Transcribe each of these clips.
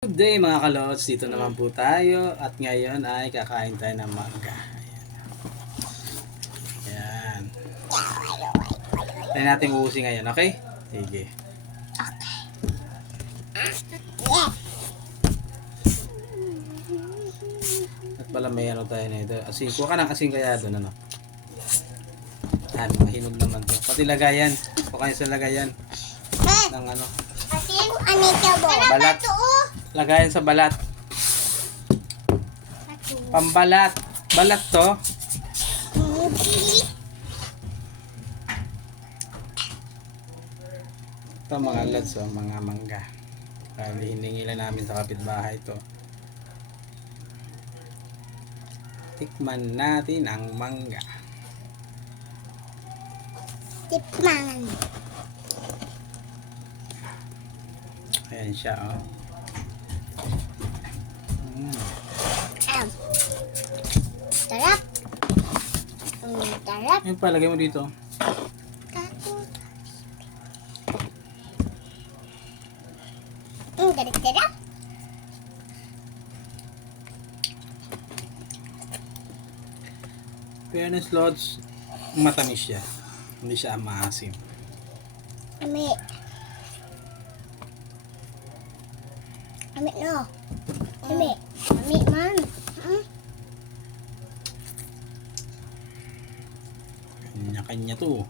Good day mga kalots, dito naman po tayo at ngayon ay kakain tayo ng mangga. Ayan. Tayo natin uusin ngayon, okay? Sige. At pala may ano tayo na ito. Asin, kuha ka ng asin kaya doon, ano? Mahinog naman to. Pati lagayan. Kuha kayo sa lagayan. Ng ano? Asin, anika bo. Balat. Lagayan sa balat. Pambalat. Balat to. Ito mga lads, mga mangga. Hiningi lang namin sa kapitbahay to. Tikman natin ang mangga. Tikman. Ayan siya, oh. Sarap. Sarap. Ayan pa, lagay mo dito. Sarap. Fairness Lodge, matamis siya. Hindi siya maasim. Ami. Ami no. Ami. Ami man. Kanya-kanya to.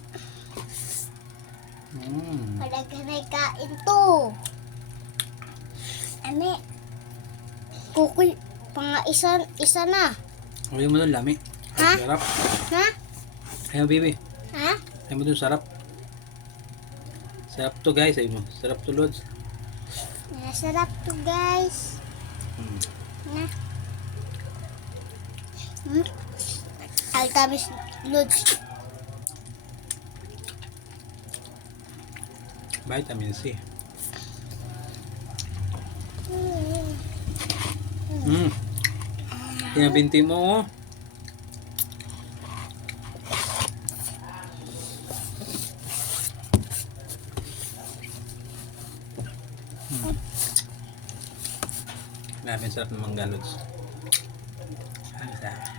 Palagay kain to. Ami. Kukuy. Isa na. Ayaw mo doon, lami. Ha? Sarap. Ha? Ayaw, baby. Ha? Ayaw mo doon, sarap. Sarap to, guys. Ayaw mo. Sarap to, Lodge. Sarap to, guys. Na. Altamis Lods. Vitamin C. Pinabinti mo, oh. Grabe, sarap ng mangga, Lods. Ang sarap.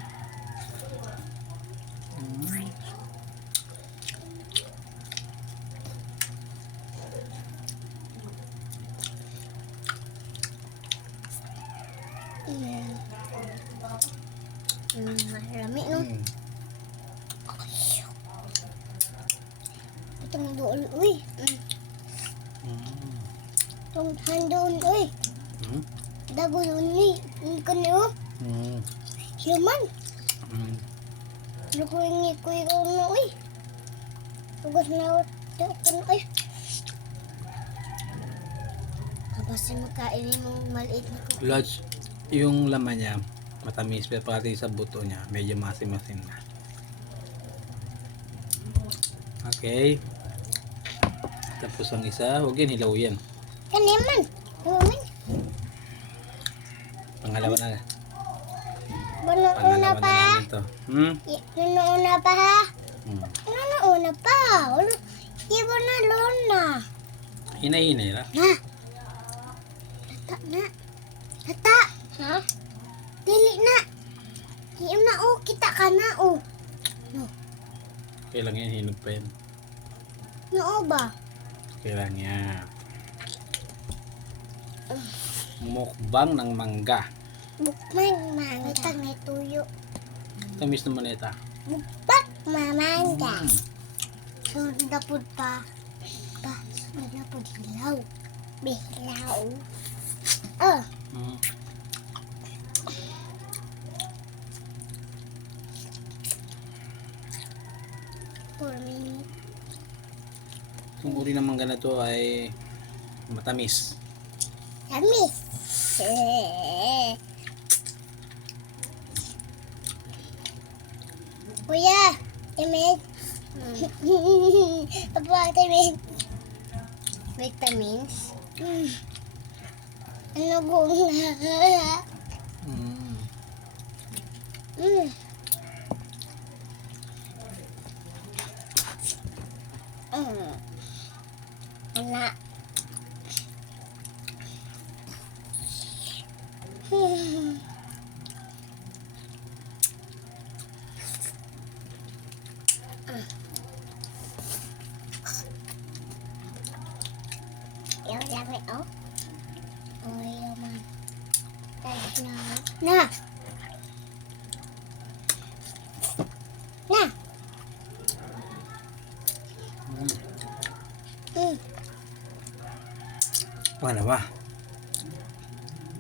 Marami no. Itong doon, uy. Itong handon, uy. Dago doon, uy. Hindi ko niyo. Human. Lukuin ko na, uy. Ugas na ako, uy. Kapag makainin mong maliit na ko. Lodge, yung laman niya, matamis, pero pati sa buto niya, medyo masim-masim na. Okay. Tapos ang isa, huwag yan, hilaw yan. Kaniman. Human. Pangalawa na. Una pa. namin to. Una pa ha. Una pa. Ibo na lona. Hinay-hinay na. Na. Hata. Ha? Dili na. Iyam na oh. Kita ka na oh. No. Okay lang yan, hinog pa yan. No ba? Okay lang yan. Mukbang ng mangga. Bukman mangga. May tuyo. Tamis naman ito. Bukbak mamangga. Sunod na po pa. Sunod na po hilaw. Bilaw. Oh. For me. Itong uri ng mangga na to ay matamis. Tamis. Kuya, Timid. Apa, Timid? Vitamins? Ano bunga? Anak. Na. Na. Wala ba?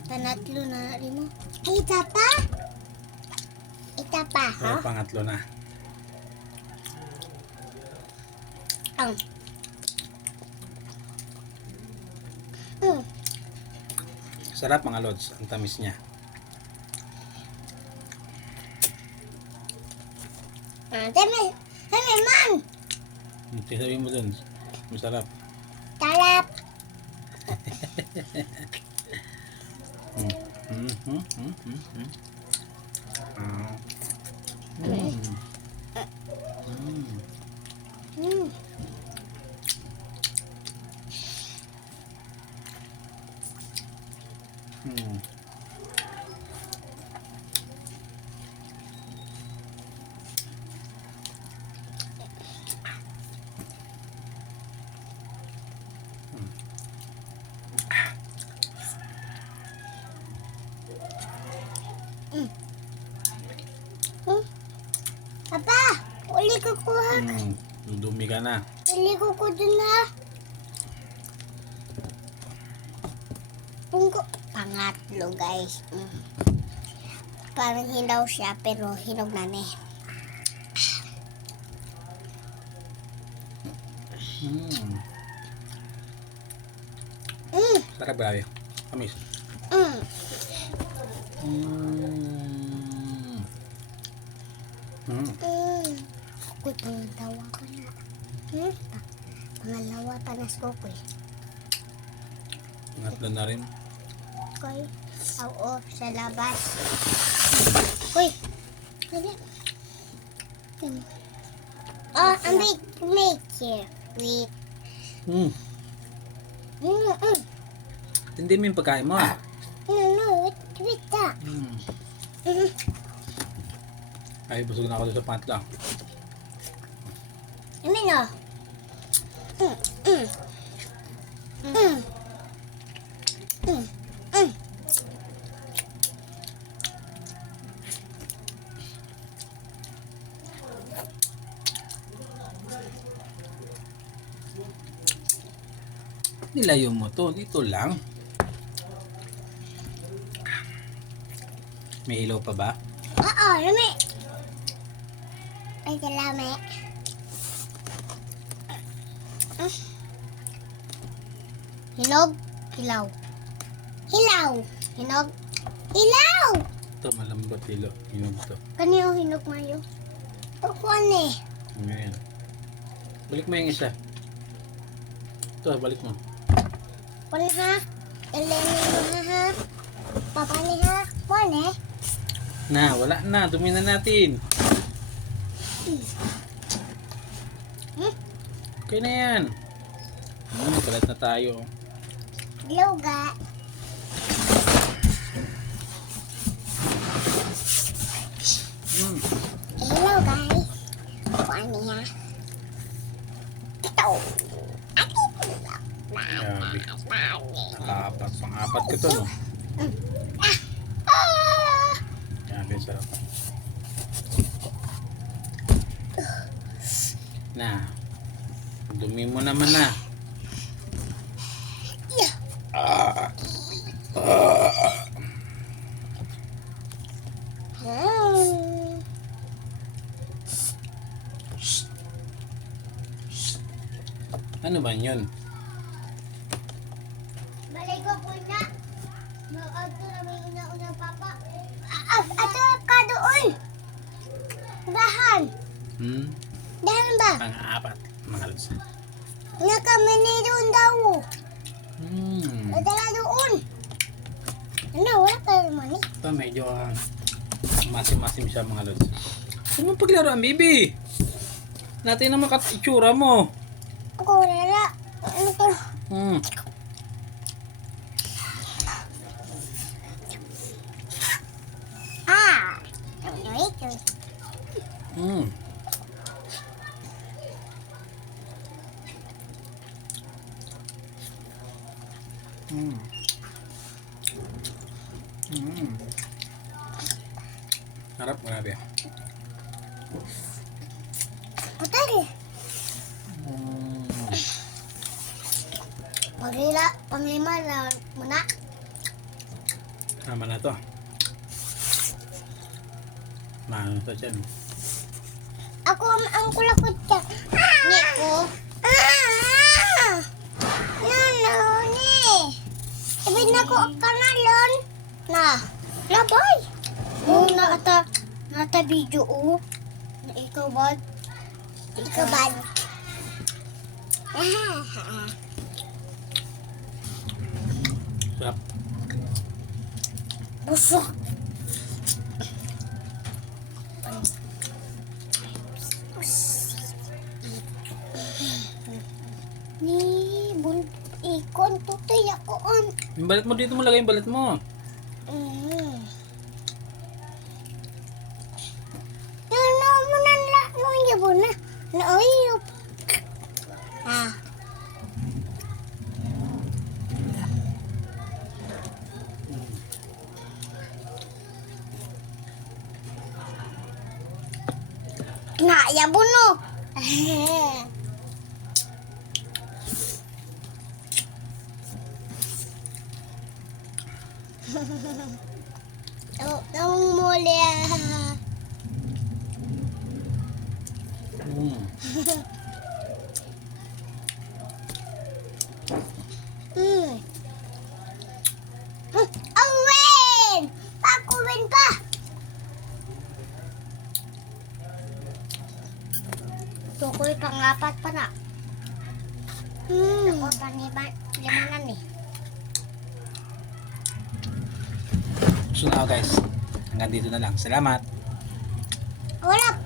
Panatlo na rin mo. Ay, ita pa? Ita pa, ha? Pangatlo na. Ang. Mm. Sarap mga lods. Ang tamis niya. Dami. Dami, man. Sabihin mo dun. Masarap. Tarap. Mm. Papa, uli ko kuha. Dumi ka na. Uli ko ko dun na. Pungko. Pangatlo, guys. Parang hilaw siya, pero hinog na ni. Sarap grabe. Tamis. Kuy, pangalawa ko na. Pangalawa, panas ko, kuy. Pangatlo na rin. Kuy, oo, sa labas. Kuy, dali. Oh, I'm make here. Wait. Hindi mo yung pagkain mo. No, wait that. Ay, busog na ako doon sa pangatlo. Amin, oh. Nilayo mo to. Dito lang. May ilaw pa ba? Oo, lami. Ay, salami. Hinog, hilaw. Hilaw, hinog, hilaw! Ito malambot ilo. Hinog to. Kanino hinog mayo? Kukuan eh. Ano yan? Balik mo yung isa. Ito, balik mo. Kuan ha? Eleni mo ha? Papani ha? Kuan eh? Na, wala na. Dumi na natin. Okay na yan. Kalat na tayo. Hilaw ga. Hilaw guys. Kuan niya. Ito. Grabe. Nakapat. Pang-apat ko to, no? Grabe, sarap. Na. Dumi mo naman na. Ano ba yun? Baligo po na. Ato na may una-una papa. Ato ka doon. Bahan. Dahan ba? Pang-apat. Mga lods. Nga kami ni doon daw. Nadala doon. Ano, wala ka naman eh. Ito medyo masim-masim siya mga lods. Huwag mong paglaro ang bibi. Natin naman itsura mo. Ako wala. Ano to? Ano ito? Harap, grabe. Patay. Panglima na muna. Tama na to. Mahal to dyan. Ako ang kulakot ka. Niko. Ni. Ibig na ko ang kanalon. Na. Labay. Nata video na ikaw ba? Ikaw ba? Sarap. Busok. Ni ikon tutoy ako on. Yung balat mo dito mo lagay yung balat mo. Yan na mo nanla mo yabo na. Na oyop. Ah. Na yabo no. Ang muli. Ang win! Ako win pa! Tukoy pangapat pa na. Ako limanan eh. So na guys, hanggang dito na lang. Salamat. Wala